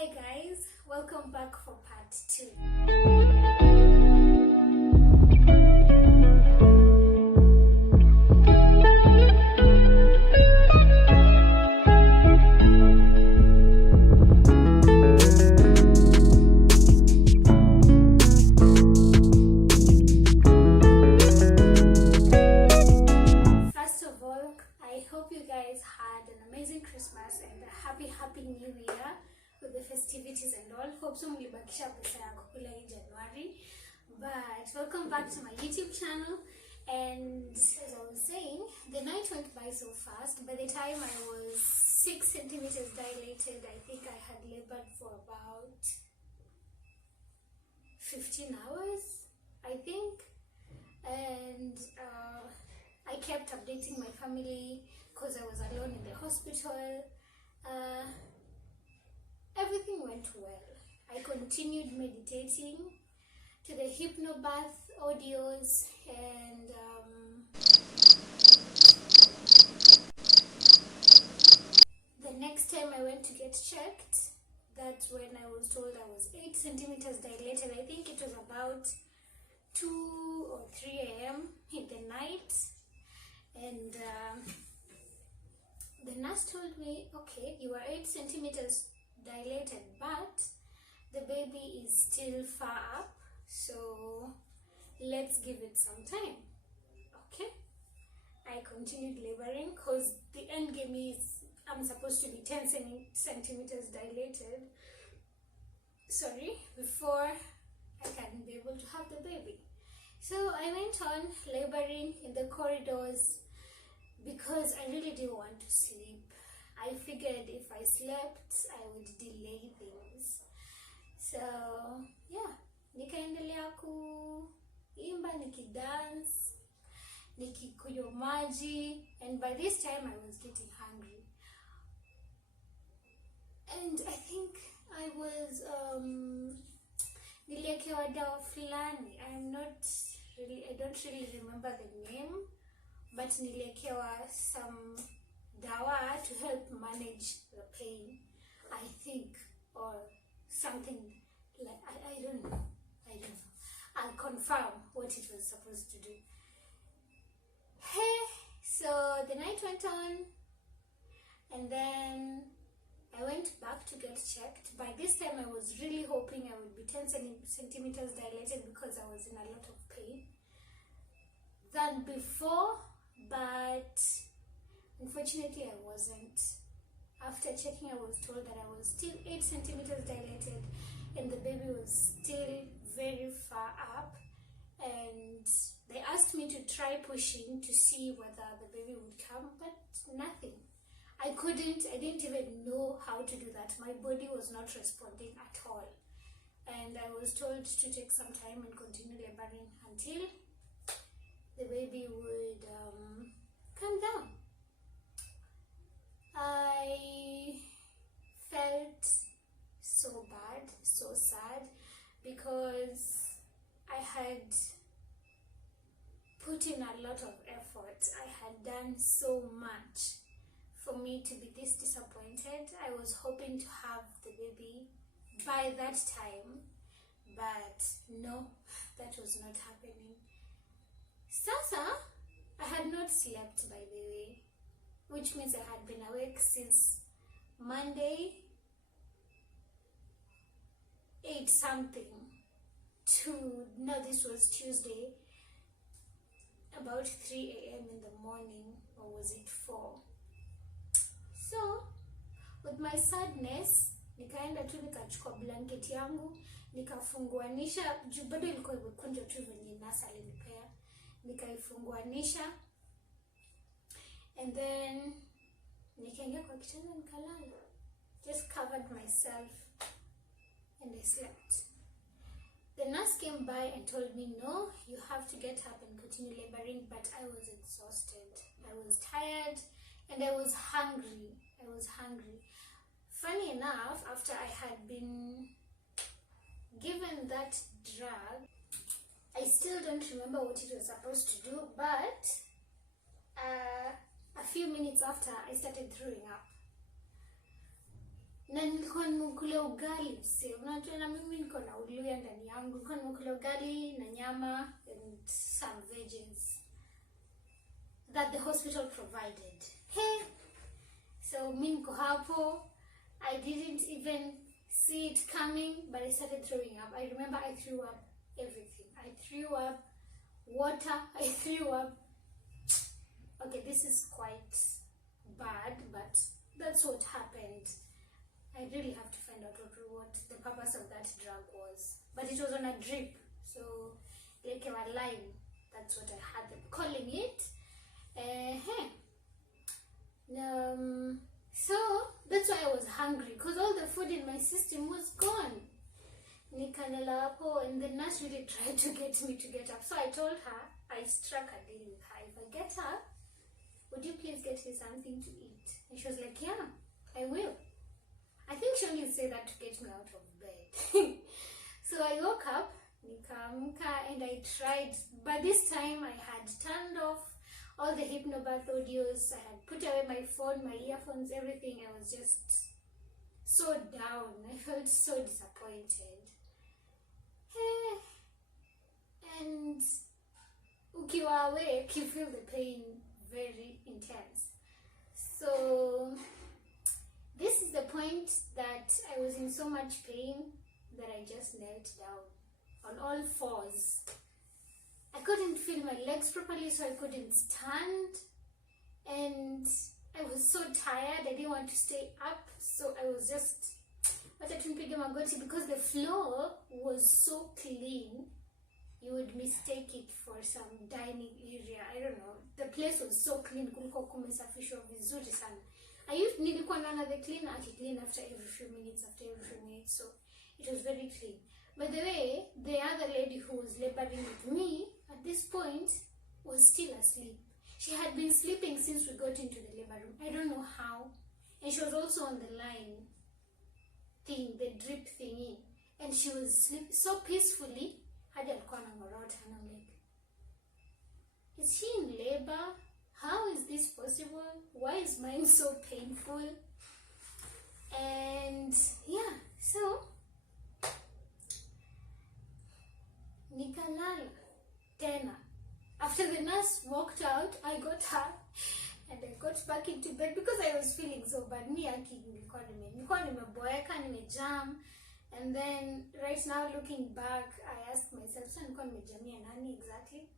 Hi guys, welcome back for part 2. First of all, I hope you guys had an amazing Christmas and a happy new year with the festivities and all. Hope so mlibakisha pesa yako kula hii January. But welcome back to my YouTube channel. And as I was saying, the night went by so fast. By the time I was 6 centimeters dilated, I think I had labored for about 15 hours, I think. And I kept updating my family because I was alone in the hospital. Everything went well. I continued meditating to the hypnobath audios, and the next time I went to get checked, that's when I was told I was 8 centimeters dilated. I think it was about 2 or 3 a.m. in the night, and the nurse told me, okay, you are 8 centimeters dilated, but the baby is still far up, so let's give it some time. Okay, I continued laboring because the end game is I'm supposed to be 10 centimeters dilated, before I can be able to have the baby. So I went on laboring in the corridors because I really didn't want to sleep. I figured if I slept, I would delay things. So yeah, nikaendelea kuimba, nikidance, nikikunywa maji, and by this time I was getting hungry. And I think I was niliekewa dawa fulani. I don't really remember the name, but niliekewa some dawa to help manage the pain, I think, or something like I don't know. I'll confirm what it was supposed to do. Hey, so the night went on, and then I went back to get checked. By this time, I was really hoping I would be 10 centimeters dilated because I was in a lot of pain than before, but unfortunately I wasn't. After checking, I was told that I was still 8 centimeters dilated and the baby was still very far up, and they asked me to try pushing to see whether the baby would come, but nothing. I didn't even know how to do that. My body was not responding at all, and I was told to take some time and continue laboring until the baby would come down. I felt so bad, so sad, because I had put in a lot of effort. I had done so much for me to be this disappointed. I was hoping to have the baby by that time, but no, that was not happening. Sasa, I had not slept, by the way, which means I had been awake since Monday, 8 something, this was Tuesday, about 3 a.m. in the morning, or was it 4? So, with my sadness, nikaenda tu nikachukua blanket yangu, nikafunguanisha, juu bado ilikuwa imekunjwa tu venye nasa alinipea, nikaifunguanisha, and then nikaingia kwa kitanda nikalala. Just covered myself and I slept. The nurse came by and told me, no, you have to get up and continue laboring, but I was exhausted. I was tired and I was hungry. Funny enough, after I had been given that drug, I still don't remember what it was supposed to do, but a few minutes after, I started throwing up. na nilikuwa nimekula ugali. Unajua na mimi niko na uluya ndani yangu. Nilikuwa nimekula ugali na nyama and some veggies that the hospital provided. Hey, so mimi niko hapo. I didn't even see it coming, but I started throwing up. I remember I threw up everything. I threw up water. I threw up. Okay, this is quite bad, but that's what happened. I really have to find out what the purpose of that drug was. But it was on a drip, so like a line. That's what I had them calling it. So that's why I was hungry, because all the food in my system was gone. Nikanala hapo, and the nurse really tried to get me to get up. So I told her, I struck a deal with her. If I get up, would you please get me something to eat? And she was like, yeah, I will. I think she only said that to get me out of bed. So I woke up, nikamka, and I tried. By this time, I had turned off all the hypnobath audios. I had put away my phone, my earphones, everything. I was just so down. I felt so disappointed. And ukiwa awake, you feel the pain very intense. So this is the point that I was in so much pain that I just knelt down on all fours. I couldn't feel my legs properly, so I couldn't stand. And I was so tired, I didn't want to stay up. So I was just, because the floor was so clean, you would mistake it for some dining area. I don't know. The place was so clean. Nilikuwa naona the cleaner clean after every few minutes, so it was very clean. By the way, the other lady who was laboring with me at this point was still asleep. She had been sleeping since we got into the labor room. I don't know how. And she was also on the line thing, the drip thingy. And she was sleeping so peacefully. And I'm like, is she in labor? How is this possible? Why is mine so painful? And yeah, so nikalala tena. After the nurse walked out, I got her and I got back into bed because I was feeling so bad. Nilikuwa nimeboeka, nimejam. And then right now looking back, I asked myself, so nilikuwa nimejamia nani exactly?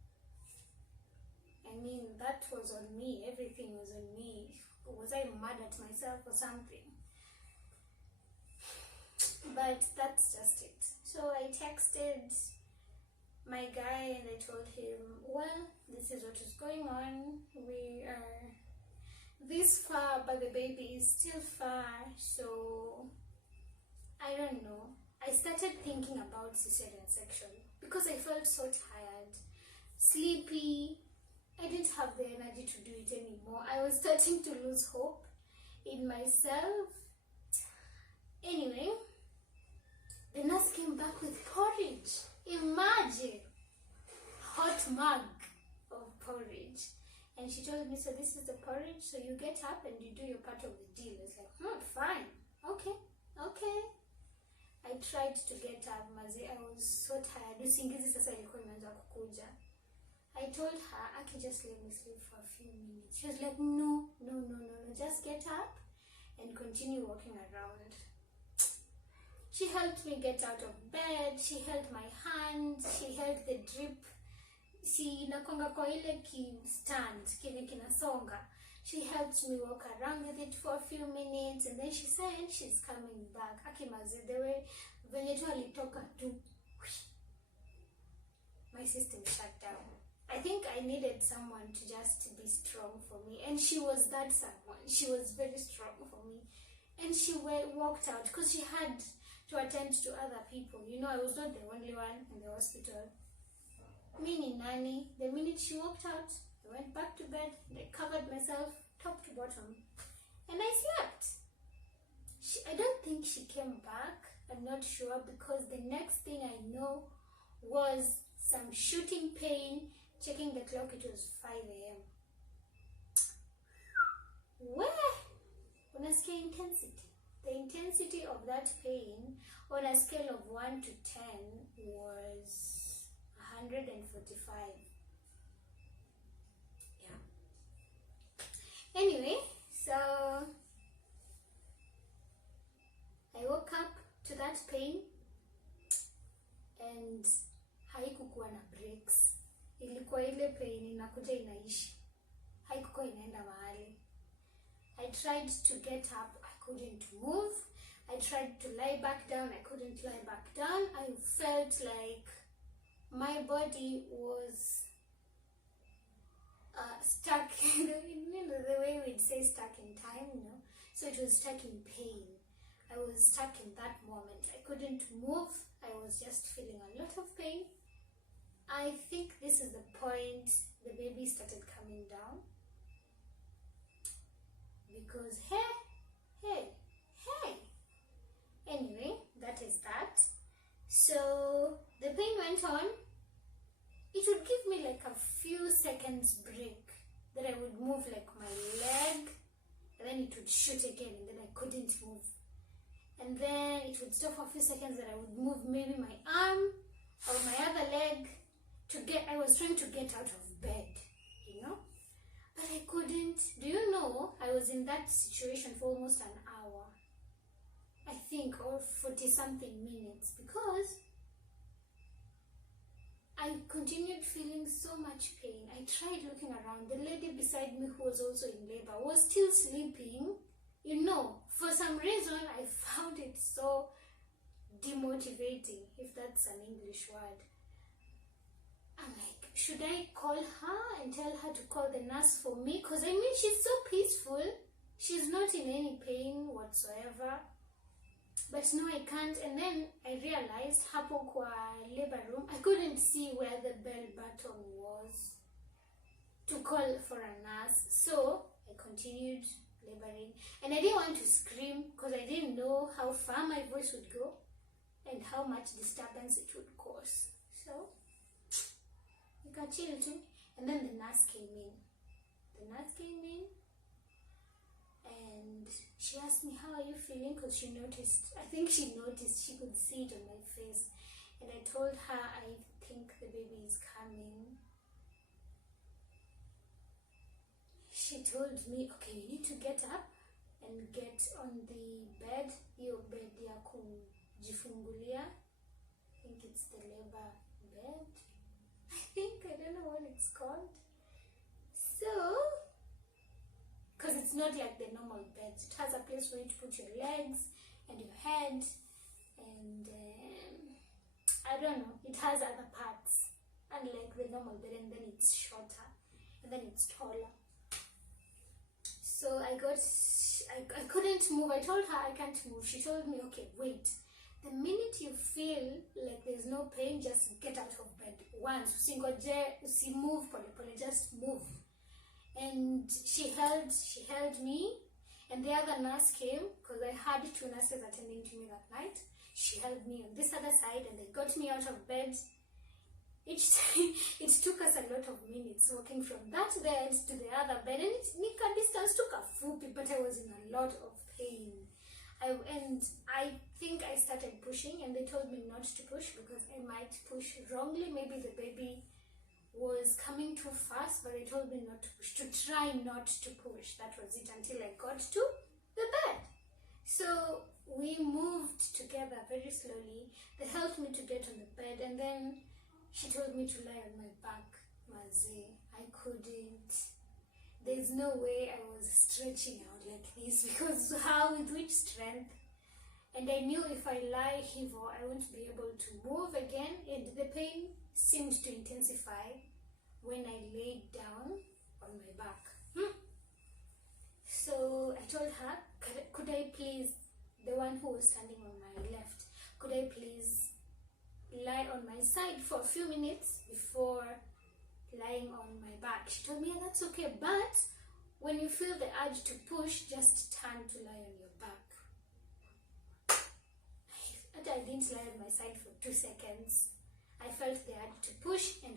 I mean, that was on me. Everything was on me. Was I mad at myself or something? But that's just it. So I texted my guy and I told him, well, this is what is going on. We are this far, but the baby is still far. So I don't know. I started thinking about cesarean section because I felt so tired, sleepy. I didn't have the energy to do it anymore. I was starting to lose hope in myself. Anyway, the nurse came back with porridge. Imagine, hot mug of porridge. And she told me, so this is the porridge, so you get up and you do your part of the deal. I was like, fine, okay. I tried to get up, maze. I was so tired. I told her, I can just let me sleep for a few minutes. She was like, no, just get up and continue walking around. She helped me get out of bed. She held my hand. She held the drip. Si nakonga kwa ile ki stand, kile kinasonga. She helped me walk around with it for a few minutes, and then she said she's coming back. Akimaze, the way venye tu alitoka tu, my system shut down. I think I needed someone to just be strong for me, and she was that someone. She was very strong for me, and she walked out because she had to attend to other people. You know, I was not the only one in the hospital. Mini Nani, the minute she walked out, I went back to bed, I covered myself top to bottom, and I slept. I don't think she came back. I'm not sure, because the next thing I know was some shooting pain. Checking the clock, it was 5 a.m. Where? Unasikia intensity. The intensity of that pain on a scale of 1 to 10 was 145. Yeah. Anyway, so I woke up to that pain and haikukuwa na breaks. Ilikuwa ile pain inakuja inaishi. Haikukuwa inaenda mahali. I tried to get up, I couldn't move. I tried to lie back down, I couldn't lie back down. I felt like my body was stuck, the way we'd say stuck in time, So it was stuck in pain. I was stuck in that moment. I couldn't move. I was just feeling a lot of pain. I think this is the point the baby started coming down. Because, hey. Anyway, that is that. So, the pain went on. It would give me like a few seconds break. Then I would move like my leg. And then it would shoot again. And then I couldn't move. And then it would stop for a few seconds. Then I would move maybe my arm or my other leg. I was trying to get out of bed, But I couldn't. Do you know, I was in that situation for almost an hour. I think, or 40-something minutes. Because I continued feeling so much pain. I tried looking around. The lady beside me who was also in labor was still sleeping. For some reason, I found it so demotivating, if that's an English word. I'm like, should I call her and tell her to call the nurse for me? Because she's so peaceful. She's not in any pain whatsoever. But no, I can't. And then I realized, hapo kwa labor room, I couldn't see where the bell button was to call for a nurse. So I continued laboring. And I didn't want to scream because I didn't know how far my voice would go and how much disturbance it would cause. So I got chill too. And then the nurse came in. And she asked me, how are you feeling? Because she noticed, she could see it on my face. And I told her, I think the baby is coming. She told me, okay, you need to get up and get on the bed. Your bed ya kujifungulia. I think it's the labor bed. I don't know what it's called. So, because it's not like the normal beds. It has a place where you put your legs and your head. And I don't know. It has other parts. Unlike the normal bed, and then it's shorter. And then it's taller. So I couldn't move. I told her I can't move. She told me, okay, wait. The minute you feel like there's no pain, just get out of bed. Once. Move, just move. And she held me, and the other nurse came, because I had 2 nurses attending to me that night. She held me on this other side, and they got me out of bed. It took us a lot of minutes walking from that bed to the other bed, and Nika distance took a fupi, but I was in a lot of pain. And I think I started pushing, and they told me not to push because I might push wrongly. Maybe the baby was coming too fast, but they told me not to push, to try not to push. That was it until I got to the bed. So we moved together very slowly. They helped me to get on the bed, and then she told me to lie on my back. Mazi, I couldn't. There's no way I was stretching out like this, because how, with which strength? And I knew if I lie hivo, I won't be able to move again, and the pain seemed to intensify when I laid down on my back. So I told her, could I please, the one who was standing on my left, could I please lie on my side for a few minutes before lying on my back? She told me, yeah, that's okay, but when you feel the urge to push, just turn to lie on your back. I didn't lie on my side for 2 seconds. I felt the urge to push, and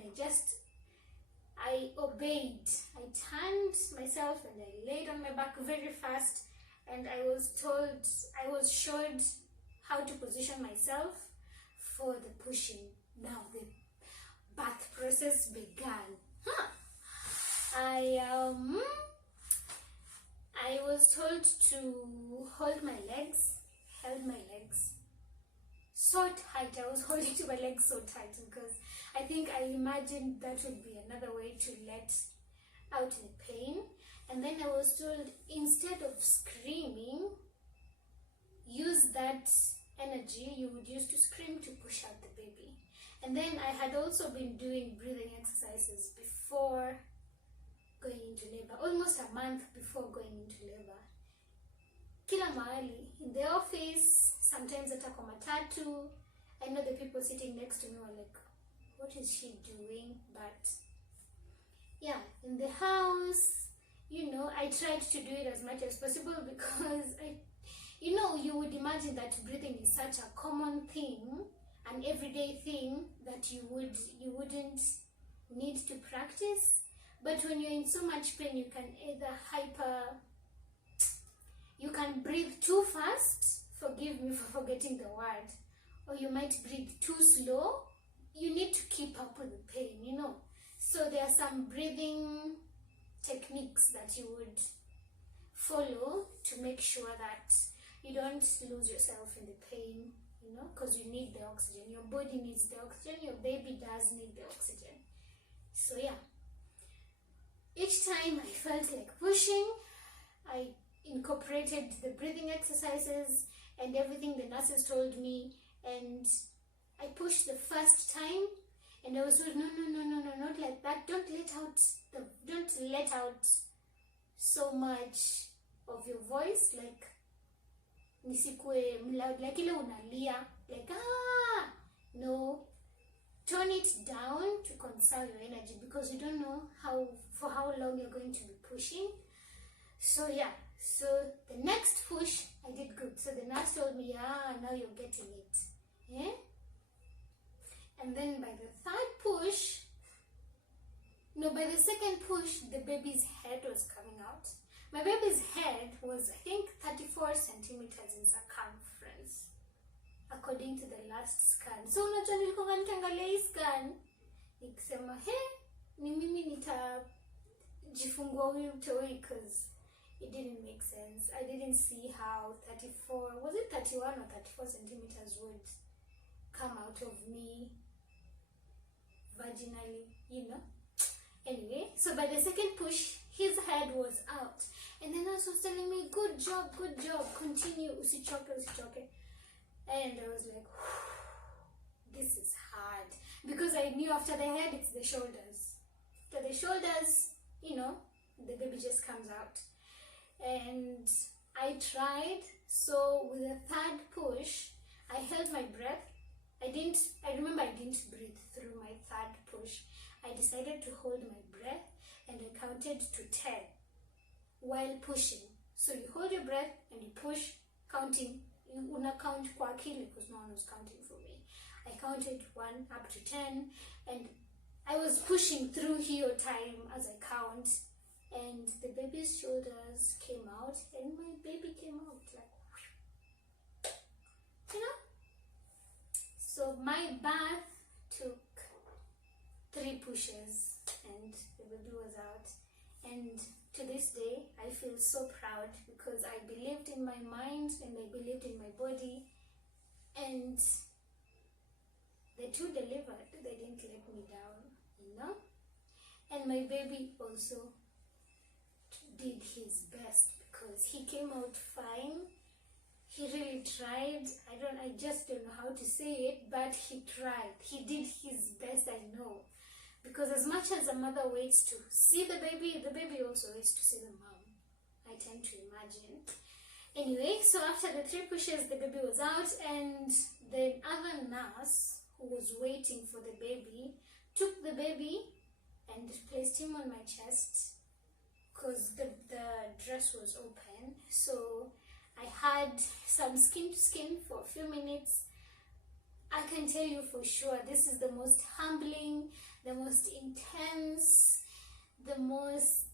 I obeyed. I turned myself and I laid on my back very fast. and I was showed how to position myself for the pushing. Now the birth process began. I was told to hold my legs, held my legs so tight. I was holding to my legs so tight because I think I imagined that would be another way to let out the pain. And then I was told, instead of screaming, use that energy you would use to scream to push out the baby. And then I had also been doing breathing exercises before going into labor, almost a month before going into labor. Kila mahali, in the office, sometimes at a matatu. I know the people sitting next to me were like, what is she doing? But yeah, in the house, I tried to do it as much as possible because you would imagine that breathing is such a common thing, an everyday thing that you wouldn't need to practice. But when you're in so much pain, you can either you can breathe too fast, forgive me for forgetting the word, or you might breathe too slow. You need to keep up with the pain, So there are some breathing techniques that you would follow to make sure that you don't lose yourself in the pain, because you need the oxygen. Your body needs the oxygen, your baby does need the oxygen. So yeah, each time I felt like pushing, I incorporated the breathing exercises and everything the nurses told me, and I pushed the first time, and I was told, no, not like that. Don't let out so much of your voice, like nisikue like ile unalia, like no. Tone it down to conserve your energy, because you don't know for how long you're going to be pushing. So yeah, so the next push I did good. So the nurse told me, now you're getting it. Yeah? And then by the second push, the baby's head was coming out. My baby's head was, I think, 34 centimeters in circumference, according to the last scan. So unajua nilikuwa nikiangalia hii scan nikisema ni mimi nitajifungua huyu mtoi, because it didn't make sense. I didn't see how 34, was it 31 or 34 centimeters would come out of me vaginally, Anyway, so by the second push, his head was out. And the nurse was telling me, good job, continue, usichoke. And I was like, this is hard. Because I knew after the head, it's the shoulders. After the shoulders, the baby just comes out. And I tried. So with the third push, I held my breath. I remember I didn't breathe through my third push. I decided to hold my breath, and I counted to 10 while pushing. So you hold your breath and you push, counting. Una count kwa akili, because no one was counting for me. I counted 1 up to 10, and I was pushing through here time as I count, and the baby's shoulders came out, and my baby came out like, So my birth took 3 pushes, and the baby was out. And to this day, I feel so proud, because I believed in my mind and I believed in my body, and the 2 delivered. They didn't let me down, And my baby also did his best, because he came out fine. He really tried. I just don't know how to say it, but he tried. He did his best, I know. Because as much as a mother waits to see the baby also waits to see the mom, I tend to imagine. Anyway, so after the 3 pushes, the baby was out, and the other nurse who was waiting for the baby took the baby and placed him on my chest, because the dress was open. So I had some skin to skin for a few minutes. I can tell you for sure, this is the most humbling, the most intense, the most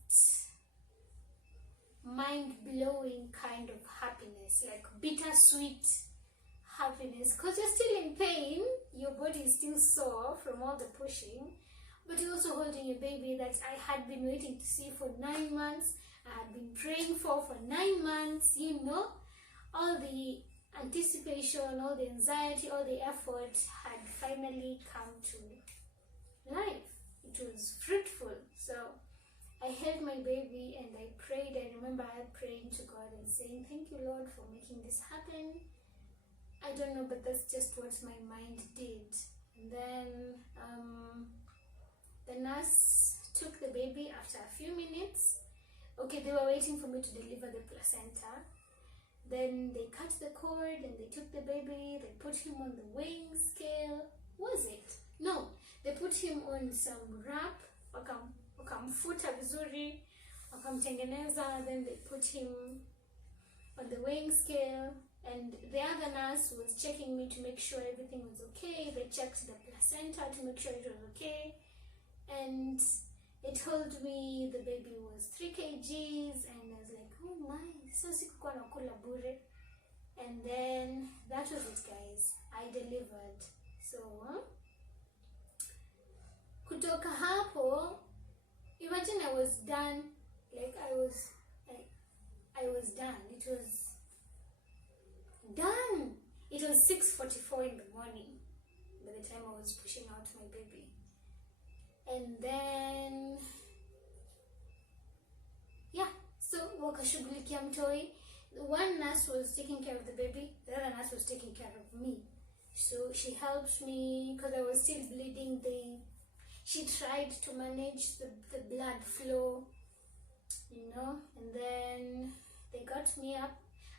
mind-blowing kind of happiness, like bittersweet happiness, because you're still in pain, your body is still sore from all the pushing, but you're also holding a baby that I had been waiting to see for 9 months. I had been praying for 9 months, you know. All the anticipation, all the anxiety, all the effort had finally come to life. It was fruitful. So I held my baby and I prayed. I remember praying to God and saying, thank you, Lord, for making this happen. I don't know, but that's just what my mind did. And then the nurse took the baby after a few minutes. Okay, they were waiting for me to deliver the placenta. Then they cut the cord and they took the baby. They put him on the weighing scale. Was it? No, they put him on some wrap. Wakamfuta vizuri, wakamtengeneza. Then they put him on the weighing scale. And the other nurse was checking me to make sure everything was okay. They checked the placenta to make sure it was okay. And they told me the baby was 3 kgs, and I was like, oh my, so sikuwa nakula bure. And then that was it, guys. I delivered. So kutoka hapo, imagine I was done. Like I was done. It was done. It was 6:44 in the morning by the time I was pushing out my baby. And then yeah, so wakashughulikia mtoi. One nurse was taking care of the baby, the other nurse was taking care of me. So she helped me because I was still bleeding. She tried to manage the blood flow, you know. And then they got me up.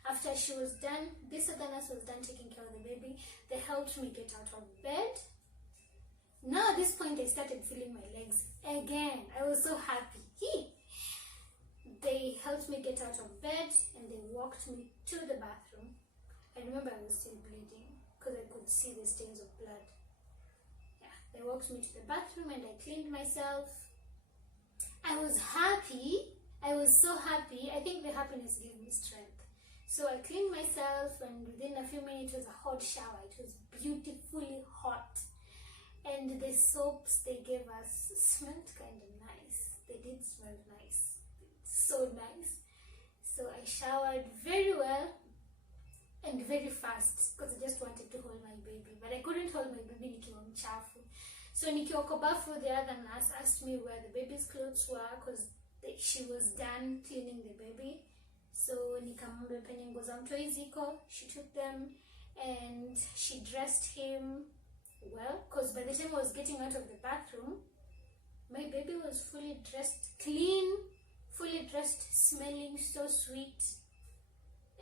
After she was done, this other nurse was done taking care of the baby. They helped me get out of bed. Now at this point I started feeling my legs again. I was so happy. They helped me get out of bed and they walked me to the bathroom. I remember I was still bleeding because I could see the stains of blood. Yeah, they walked me to the bathroom and I cleaned myself. I was happy. I was so happy. I think the happiness gave me strength. So I cleaned myself and within a few minutes it was a hot shower. It was beautifully hot. And the soaps they gave us smelled kind of nice. They did smell nice. So nice. So I showered very well and very fast because I just wanted to hold my baby. But I couldn't hold my baby nikiwa mchafu. So nikiwa kwa bafu, the other nurse asked me where the baby's clothes were because she was done cleaning the baby. So nikamwambia penye nguo za mtoi ziko. She took them and she dressed him well, because by the time I was getting out of the bathroom, my baby was fully dressed, clean, fully dressed, smelling so sweet.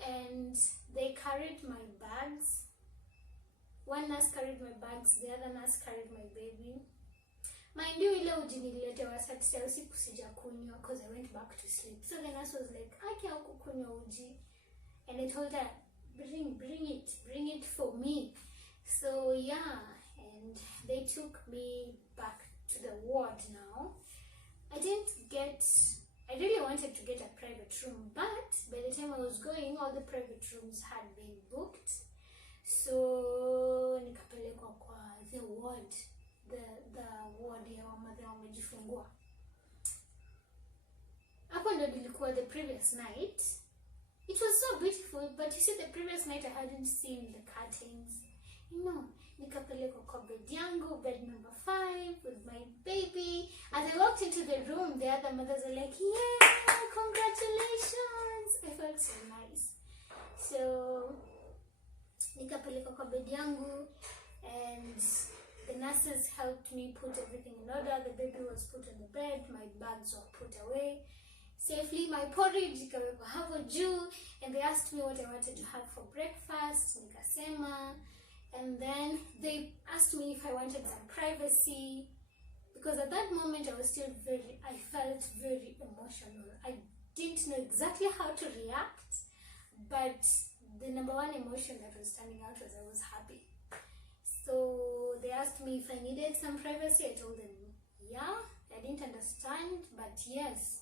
And they carried my bags. One nurse carried my bags, the other nurse carried my baby. Mind you, ile uji nililetewa saa 9 usiku sijakunywa because I went back to sleep. So the nurse was like, "Aki haukukunywa uji." And I told her, bring it for me. So yeah, and they took me back to the ward now. I really wanted to get a private room, but by the time I was going, all the private rooms had been booked. So nikapelekwa kwa the ward, the ward ya wamadhe wamejifungua. Hapo ndo nilikuwa the previous night. It was so beautiful, but you see, the previous night I hadn't seen the curtains. You know, nikapelekwa kwa bed yangu, bed number 5 with my baby. As I walked into the room, the other mothers were like, "Yeah, congratulations!" I felt so nice. So nikapelekwa kwa bed yangu, and the nurses helped me put everything in order. The baby was put on the bed, my bags were put away safely, my porridge ikawekwa hapo juu, and they asked me what I wanted to have for breakfast. Nikasema. And then they asked me if I wanted some privacy, because at that moment I felt very emotional. I didn't know exactly how to react, but the number one emotion that was standing out was I was happy. So they asked me if I needed some privacy. I told them, yeah. I didn't understand, but yes.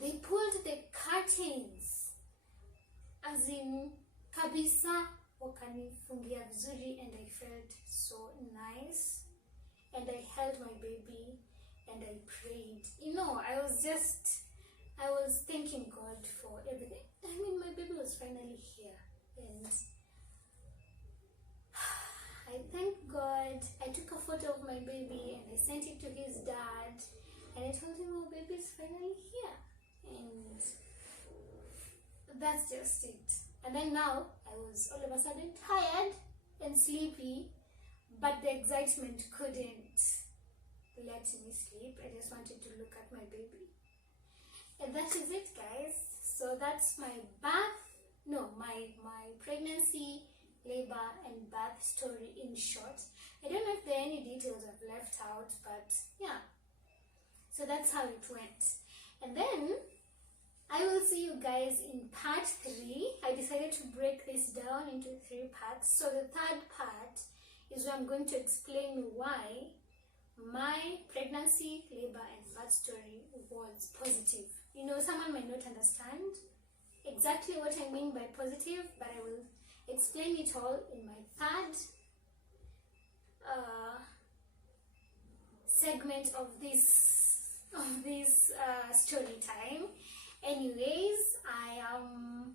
They pulled the curtains, as in kabisa, wakanifungia vizuri, and I felt so nice. And I held my baby and I prayed. You know, I was thanking God for everything. I mean, my baby was finally here, and I thank God. I took a photo of my baby and I sent it to his dad, and I told him, oh, baby is finally here. And that's just it. And then now I was all of a sudden tired and sleepy, but the excitement couldn't let me sleep. I just wanted to look at my baby. And that is it, guys. So that's my pregnancy, labor and birth story in short. I don't know if there are any details I've left out, but yeah. So that's how it went. And then I will see you guys in part 3. I decided to break this down into 3 parts. So the third part is where I'm going to explain why my pregnancy, labor and birth story was positive. You know, someone might not understand exactly what I mean by positive, but I will explain it all in my third segment of this story time. Anyways, I am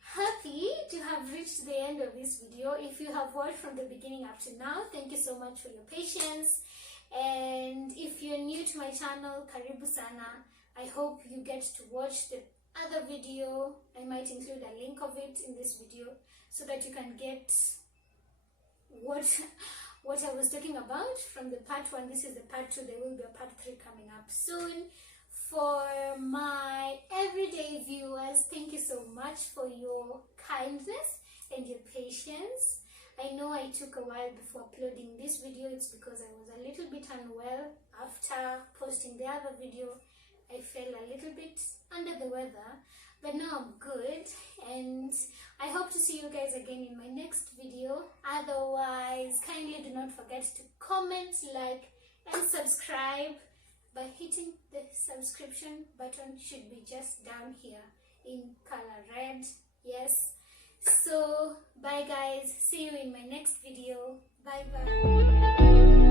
happy to have reached the end of this video. If you have watched from the beginning up to now, thank you so much for your patience. And if you're new to my channel, karibu sana. I hope you get to watch the other video. I might include a link of it in this video so that you can get what I was talking about from the part 1. This is the part 2. There will be a part 3 coming up soon. For my everyday viewers, thank you so much for your kindness and your patience. I know I took a while before uploading this video. It's because I was a little bit unwell. After posting the other video, I felt a little bit under the weather, but now I'm good, and I hope to see you guys again in my next video. Otherwise, kindly do not forget to comment, like and subscribe by hitting the subscription button. Should be just down here in color red. Yes. So bye guys, see you in my next video. Bye bye.